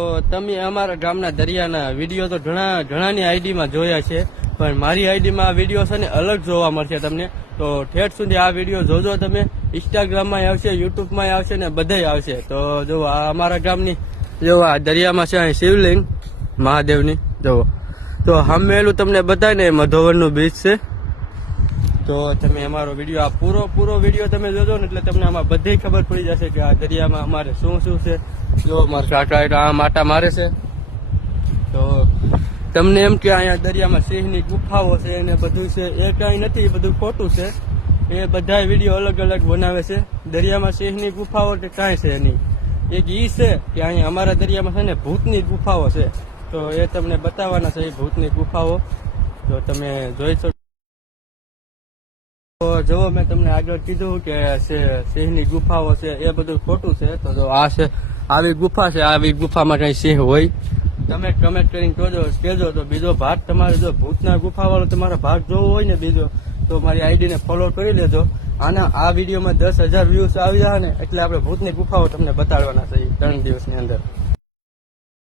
તો તમે અમારા ગામના દરિયાના વિડીયો તો ઘણાની આઈડીમાં જોયા છે, પણ મારી આઈડીમાં આ વિડીયો છે ને અલગ જોવા મળશે તમને. તો ઠેઠ સુધી આ વિડીયો જોજો તમે. ઇન્સ્ટાગ્રામમાં આવશે, યુટ્યુબમાં આવશે ને બધાય આવશે. તો જો આ અમારા ગામની જો આ દરિયામાં છે અહીં શિવલિંગ મહાદેવની જુઓ. તો હમેલું તમને બતાય ને મધોવરનું બીચ છે. તો તમે અમારો વિડીયો આ પૂરો વિડીયો તમે જોજો ને એટલે તમને આમાં બધી ખબર પડી જશે કે આ દરિયામાં અમારે શું છે. જો મારા કાકા આ માટા મારે છે. તો તમને એમ કે અહીંયા દરિયામાં સિંહની ગુફાઓ છે ને બધું છે, એ કાંઈ નથી, બધું ખોટું છે. એ બધા વિડીયો અલગ અલગ બનાવે છે. દરિયામાં સિંહની ગુફાઓ કે કાંઈ છે નહીં. એક ઈ છે કે અહીંયા અમારા દરિયામાં છે ને ભૂતની ગુફાઓ છે. તો એ તમને બતાવવાના છે એ ભૂતની ગુફાઓ. તો તમે જોઈ શકો. તો જો મેં તમને આગળ કીધું કે સિંહની ગુફાઓ છે, એ બધું ખોટું છે. તો જો આ છે આવી ગુફા છે, આવી ગુફામાં કઈ સિંહ હોય. તમે કમેન્ટ કરીને કહેજો. તો બીજો ભાગ તમારે જો ભૂતના ગુફા વાળો તમારો ભાગ જોવો હોય ને બીજો, તો મારી આઈડીને ફોલો કરી લેજો. આ વિડીયોમાં 10,000 વ્યૂઝ આવી જાય ને એટલે આપણે ભૂતની ગુફાઓ તમને બતાડવાના છે 3 દિવસની અંદર.